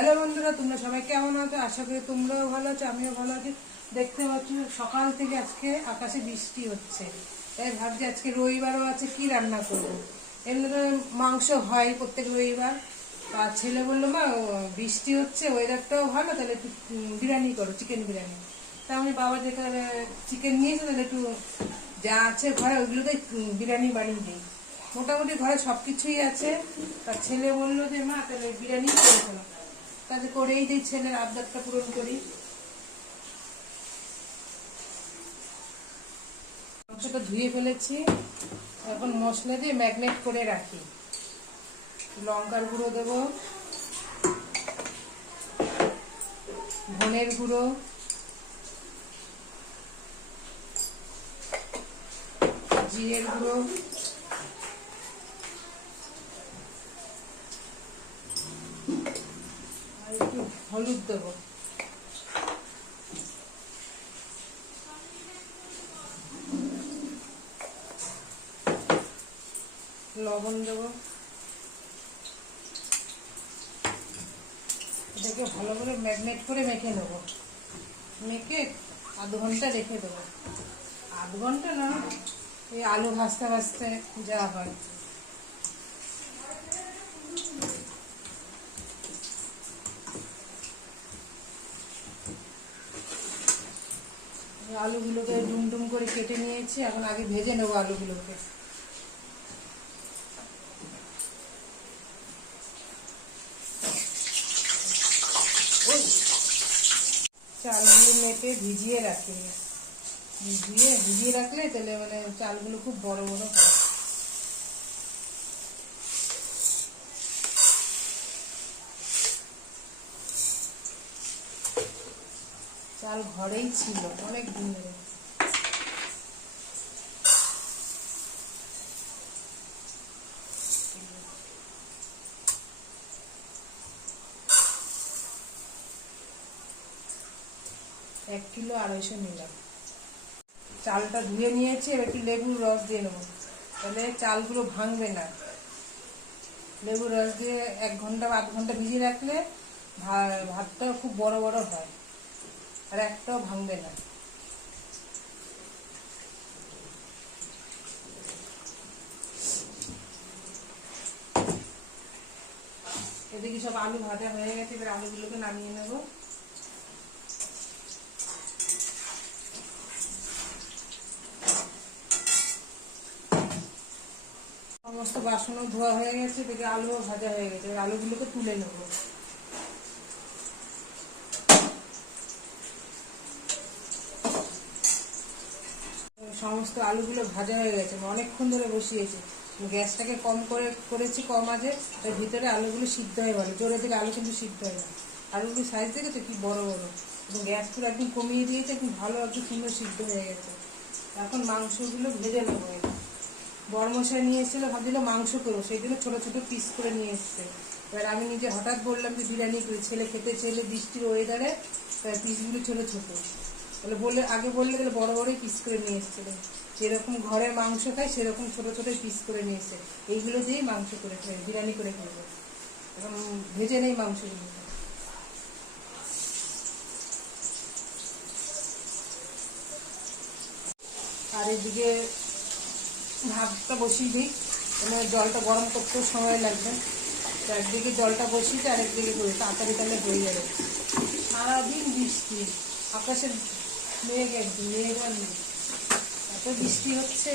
Hello বন্ধুরা, তোমরা সবাই কেমন আছো? আশা করি তোমরাও ভালো আছো, আমিও ভালো আছি। দেখতে পাচ্ছ, সকাল থেকে আজকে আকাশে বৃষ্টি হচ্ছে। তাই ভাবছি আজকে রবিবারও আছে, কি রান্না করব? এমনি মাংস হয় প্রত্যেক রবিবার। আর ছেলে বলল, মা বৃষ্টি হচ্ছে ওয়েদারটাও ভালো, তাহলে একটু বিরিয়ানি করো চিকেন বিরিয়ানি। তা আমি বাবা যেখানে চিকেন নিয়েছে, তাহলে একটু যা আছে ঘরে ওইগুলোতে বিরিয়ানি বানিয়ে দিই। মোটামুটি ঘরে সব কিছুই আছে। তার ছেলে বলল যে, মা, তাহলে বিরিয়ানি করে ফেলো। কাজে করেই দিই ছেলের আবদারটা পূরণ করি। মাংসটা ধুয়ে ফেলেছি, এখন মশলা দিয়ে ম্যাগনেট করে রাখি। লঙ্কার গুঁড়ো দেবো, ধনের গুঁড়ো, জিরের গুঁড়ো আর একটু হলুদ দেবো। লবণ দেবো। এটাকে ভালো করে ম্যাগনেট করে মেখে নেব। মেখে আধ ঘণ্টা রেখে দেবো। আধ ঘণ্টা না, এই আলু ভাজতে ভাজতে যা হয়। আলুগুলোকে ডুম ডুম করে কেটে নিয়েছি, এখন আগে ভেজে নেব আলুগুলোকে। চালগুলো মেপে ভিজিয়ে রাখি ভিজিয়ে ভিজিয়ে রাখলে তাহলে মানে চালগুলো খুব বড় বড় হয়। চাল ঘরেই ছিল, অনেক দিন ধরে। এক কিলো আড়াইশো নিলাম। চালটা ধুয়ে নিয়েছি, এবার একটু লেবুর রস দিয়ে নেব। তাহলে চালগুলো ভাঙবে না। লেবুর রস দিয়ে এক ঘণ্টা আধ ঘণ্টা ভিজিয়ে রাখলে ভাতটা খুব বড় বড় হয়। আর একটাও ভাঙবে না এদিকে সব আলু ভাজা হয়ে গেছে এবার আলুগুলোকে নামিয়ে নেব সমস্ত বাসনও ধোয়া হয়ে গেছে এদিকে আলুও ভাজা হয়ে গেছে আলুগুলোকে তুলে নেব সমস্ত আলুগুলো ভাজা হয়ে গেছে অনেকক্ষণ ধরে বসিয়েছি। গ্যাসটাকে কম করে, করেছি কম আজে তার ভিতরে আলুগুলো সিদ্ধ হয়ে গেল। জোরে দিলে আলু কিন্তু সিদ্ধ হয় না আলুগুলো সাইজ দেখেছ? কি বড় বড়। এবং গ্যাস পুরো একদম কমিয়ে দিয়েছে একদম ভালো, একদম সুন্দর সিদ্ধ হয়ে গেছে। এখন মাংসগুলো ভেজে নেব। বড় মশাই নিয়ে এসেছিল, ভাবছিল মাংস করব, সেই জন্য ছোটো ছোটো পিস করে নিয়ে এসছে। এবার আমি নিজে হঠাৎ বললাম যে বিরিয়ানি করে, ছেলে খেতে, ছেলে বৃষ্টির ওয়েদারে পিসগুলো ছোটো ছোটো। তাহলে বললে, আগে বললে তাহলে বড় বড়ই পিস করে নিয়ে এসেছিলেন যেরকম ঘরে মাংস খায়, সেরকম ছোটো ছোটো পিস করে নিয়ে এসছে। এইগুলো দিয়েই মাংস করে খাই বিরিয়ানি করে খাব। এখন ভেজে নেই মাংসগুলো আর এদিকে ভাতটা বসিয়ে দিই। মানে জলটা গরম করতেও সময় লাগবে। তো একদিকে জলটা বসিয়ে দিই আরেকদিকে করি তাড়াতাড়ি তাহলে হয়ে যাবে। সারাদিন বৃষ্টি। আকাশের মেঘ একদিন মেঘ আর। এত বৃষ্টি হচ্ছে।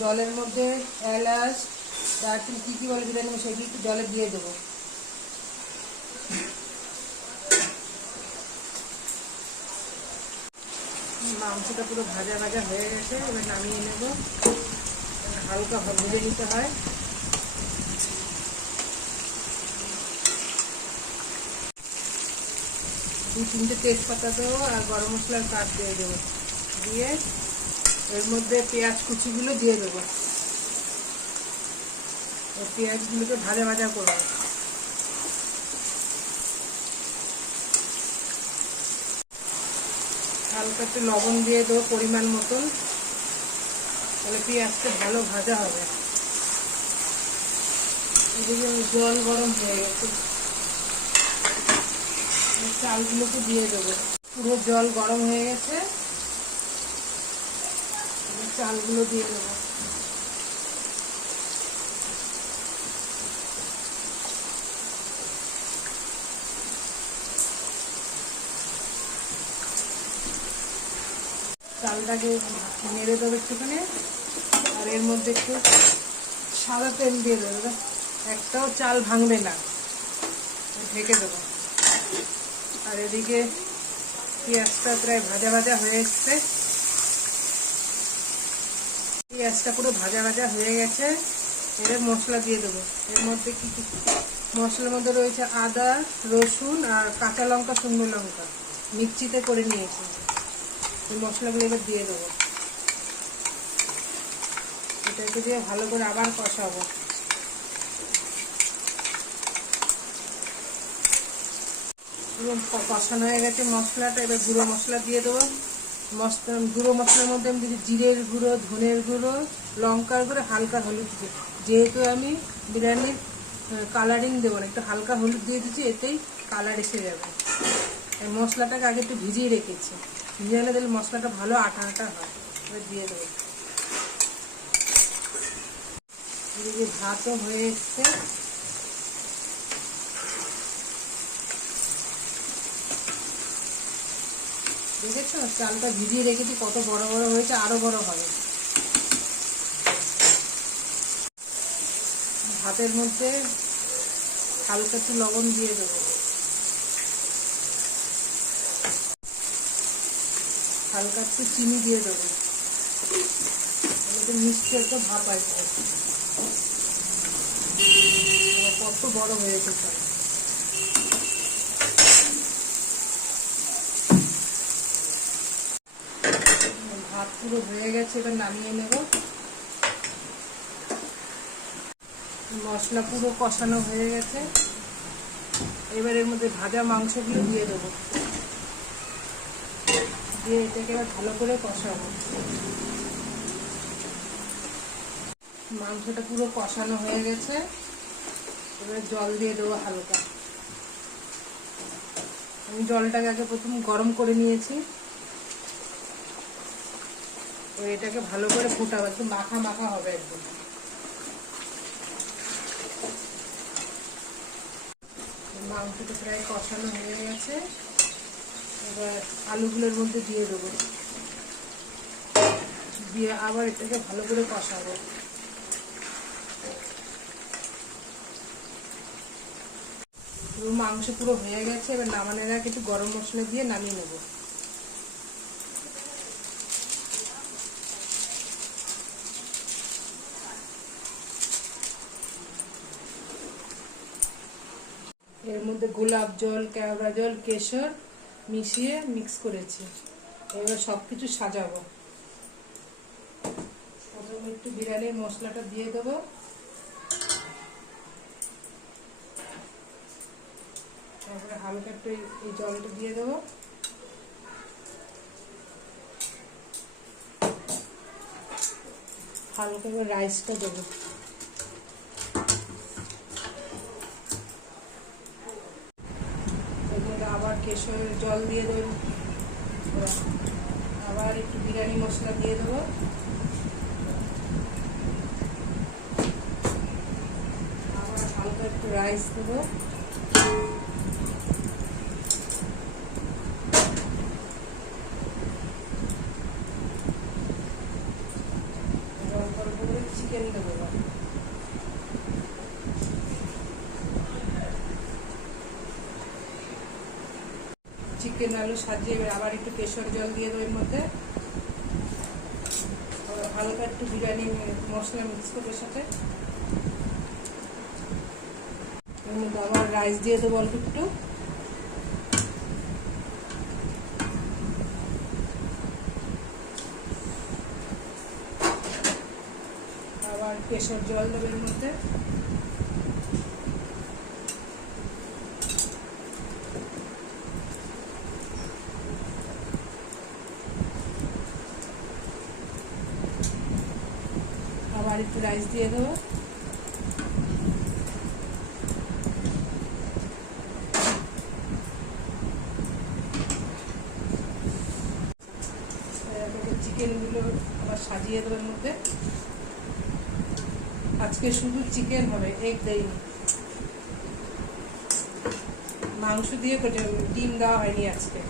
জলের মধ্যে এলাচ, দারচিনি, কী কী বলে বিরিয়ানি সেগুলো একটু জলে দিয়ে দেবো। মাংসটা পুরো ভাজা ভাজা হয়ে গেছে, এবার নামিয়ে নেব। হালকা ভেজে নিতে হয়। দু তিনটে তেজপাতা দেবো আর গরম মশলার কাঠ দিয়ে দেবো। দিয়ে এর মধ্যে পেঁয়াজ কুচিগুলো দিয়ে দেবো। পেঁয়াজগুলোকে ভাজা ভাজা করব। হালকা একটু লবণ দিয়ে দেবো পরিমাণ মতন। তাহলে পেঁয়াজটা ভালো ভাজা হবে। এদিকে জল গরম হয়ে গেছে। চালগুলোকে দিয়ে দেবো। পুরো জল গরম হয়ে গেছে। চালগুলো দিয়ে দেবো। চালটাকে নেড়ে দেবো একটুখানি। আর এর মধ্যে একটু সাদা তেল দিয়ে দেবে। একটাও চাল ভাঙবে না। ঢেকে দেবো। আর এদিকে পেঁয়াজটা প্রায় ভাজা ভাজা হয়ে এসছে। পেঁয়াজটা পুরো ভাজা ভাজা হয়ে গেছে। এবার মশলা দিয়ে দেবো। এর মধ্যে কি কি? মশলার মধ্যে রয়েছে আদা, রসুন আর কাঁচা লঙ্কা, শুকনো লঙ্কা। মিক্সিতে করে নিয়েছি। এই মশলাগুলো এবার দিয়ে দেবো। এটাকে দিয়ে ভালো করে আবার কষাবো। কষানো হয়ে গেছে মশলাটা, এবার গুঁড়ো মশলা দিয়ে দেবো। মশলা গুঁড়ো মশলার মধ্যে আমি দিচ্ছি জিরের গুঁড়ো, ধনের গুঁড়ো, লঙ্কার গুঁড়ো, হালকা হলুদ দিচ্ছি যেহেতু আমি বিরিয়ানির কালারিং দেবো না, একটু হালকা হলুদ দিয়ে দিচ্ছি এতেই কালার এসে যাবে। মশলাটাকে আগে একটু ভিজিয়ে রেখেছি। ভিজিয়ে আনলে তাহলে মশলাটা ভালো আটা আটা হয় দিয়ে দেবো। ভাতও হয়ে এসছে। দেখেছ? চালটা ভিজিয়ে রেখেছি, কত বড় বড় হয়েছে, আরও বড় হবে। ভাতের মধ্যে হালকা একটু লবণ দিয়ে দেবো। হালকা একটু চিনি দিয়ে দেবো। মিষ্টি একটা ভাপ আসবে কত বড় হয়েছে চাল ভাত পুরো হয়ে গেছে, এবার নামিয়ে নেব। মশলা পুরো কষানো হয়ে গেছে। এবার এর মধ্যে ভাজা মাংসগুলো দিয়ে দেবো। দিয়ে এটাকে ভালো করে কষাবো। মাংসটা পুরো কষানো হয়ে গেছে। এবার জল দিয়ে দেবো হালকা। আমি জলটাকে আগে প্রথম গরম করে নিয়েছি। এবার এটাকে ভালো করে ফুটাবো একটু মাখা মাখা হবে একদম। মাংসটা প্রায় কষানো হয়ে গেছে। এবার আলুগুলোর মধ্যে দিয়ে দেবো। দিয়ে আবার এটাকে ভালো করে কষাবো। মাংস পুরো হয়ে গেছে, এবার নামানোর আগে একটু গরম মশলা দিয়ে নামিয়ে নেব। এর মধ্যে গোলাপ জল কেওড়া জল, কেশর মিশিয়ে মিক্স করেছি। এবার সব কিছু সাজাবো। প্রথমে একটু বিরিয়ানির মশলাটা দিয়ে দেবো। তারপরে হালকা একটু এই- জলটা দিয়ে দেবো। হালকা রাইসটা দেবো এর মধ্যে আবার কেশরের জল দিয়ে দেবো। আবার একটু বিরিয়ানি মশলা দিয়ে দেবো। আবার হালকা একটু রাইস দেবো এবার অল্প অল্প করে চিকেন দেবো এবার। চিকেন আলু সাজিয়ে এবার আবার একটু কেশর জল দিয়ে দেবো এর মধ্যে। হালকা একটু বিরিয়ানি মশলা মিক্স করব সাথে। এর মধ্যে আবার রাইস দিয়ে দেবো অল্প একটু। আবার কেশর জল দেবো এর মধ্যে আর একটু রাইস দিয়ে দেবো। চিকেনগুলো আবার সাজিয়ে দেবো মধ্যে। আজকে শুধু চিকেন হবে এগ দেয়নি। মাংস দিয়ে ডিম দেওয়া হয়নি আজকে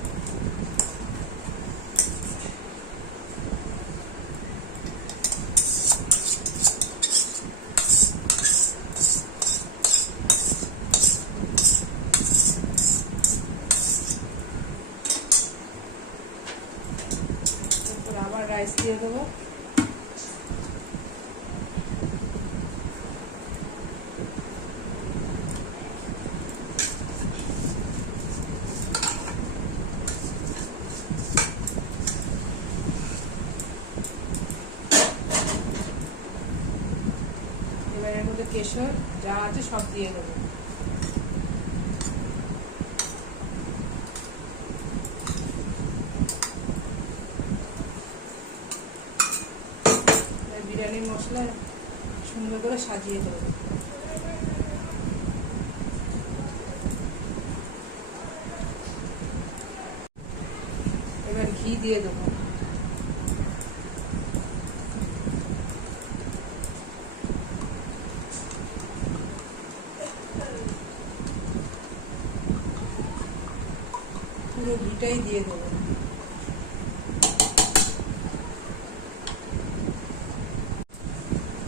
তারপর আবার রাইস দিয়ে দেবো। এবার এর মধ্যে কেশর যা আছে সব দিয়ে দেবো এবার বিরিয়ানির মশলা সুন্দর করে সাজিয়ে দেবো। এবার ঘি দিয়ে দেবো। পুরো ঘিটাই দিয়ে দেবো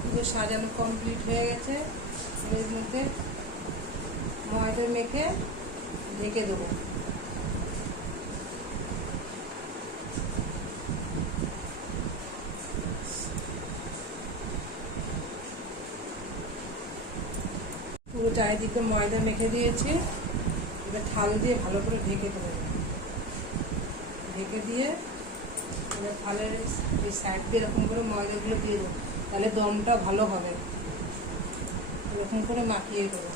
পুরো সাজানো কমপ্লিট হয়ে গেছে। এর মধ্যে ময়দা মেখে ঢেকে দেবো। পুরো চারিদিকে ময়দা মেখে দিয়েছি। এবার থাল দিয়ে ভালো করে ঢেকে দেবো। ঢেকে দিয়ে এবার থালের এই সাইড দিয়ে এরকম করে ময়দাগুলো দিয়ে দেবো। তাহলে দমটা ভালো হবে। এরকম করে মাখিয়ে দেবো।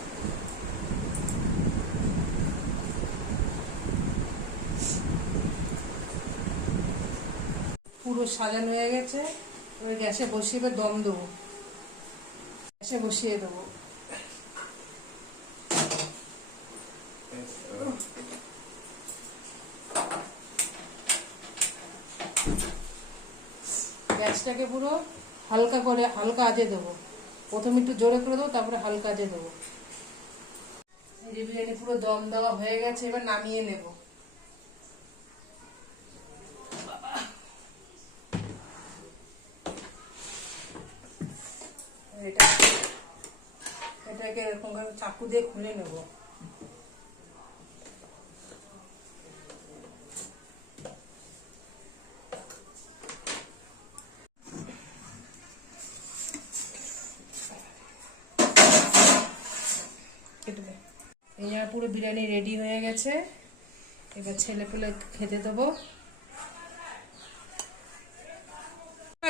পুরো সাজানো হয়ে গেছে। এবার গ্যাসে বসিয়ে দম দেবো। গ্যাসে বসিয়ে দেবো। গ্যাসটাকে পুরো হালকা করে হালকা আজে দেবো। প্রথমে একটু জোরে করে দেবো, তারপরে হালকা আজে দেবো। বিরিয়ানি পুরো দম দেওয়া হয়ে গেছে, এবার নামিয়ে নেব। এটা এটাকে এরকম করে চাকু দিয়ে খুলে নেব কেটে দে। এই আমার পুরো বিরিয়ানি রেডি হয়ে গেছে এবার ছেলে পেলে খেতে দেবো।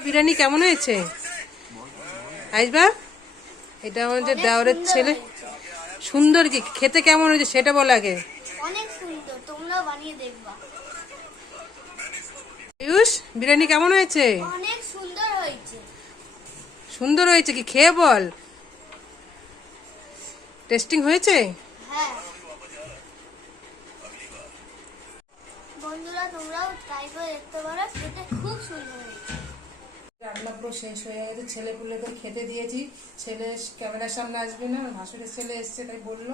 বিরিয়ানি কেমন হয়েছে? আইসবা এটা আমাদের দেওয়ারের ছেলে। সুন্দর কি? খেতে কেমন হয়েছে সেটা বল আগে। অনেক সুন্দর তোমরাও বানিয়ে দেখবা। আয়ুষ বিরিয়ানি কেমন হয়েছে? অনেক সুন্দর হয়েছে। সুন্দর হয়েছে কি? খেয়ে বল। টেস্টিং হয়েছে হ্যাঁ বন্ধুরা তোমরাও ট্রাই করে দেখতে পারো, খেতে খুব সুন্দর হয়েছে। রান্না পুরো শেষ হয়ে গেছে ছেলে পুলেদের খেতে দিয়েছি। ছেলে ক্যামেরার সামনে আসবে না, ভাসুরের ছেলে এসছে, তাই বলল।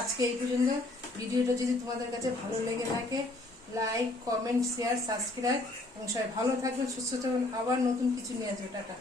আজকে এই পর্যন্ত। ভিডিওটা যদি তোমাদের কাছে ভালো লেগে থাকে লাইক কমেন্ট শেয়ার সাবস্ক্রাইব এবং সবাই ভালো থাকবেন, সুস্থ থাকবেন। আবার নতুন কিছু নিয়ে আসবে, টাটা।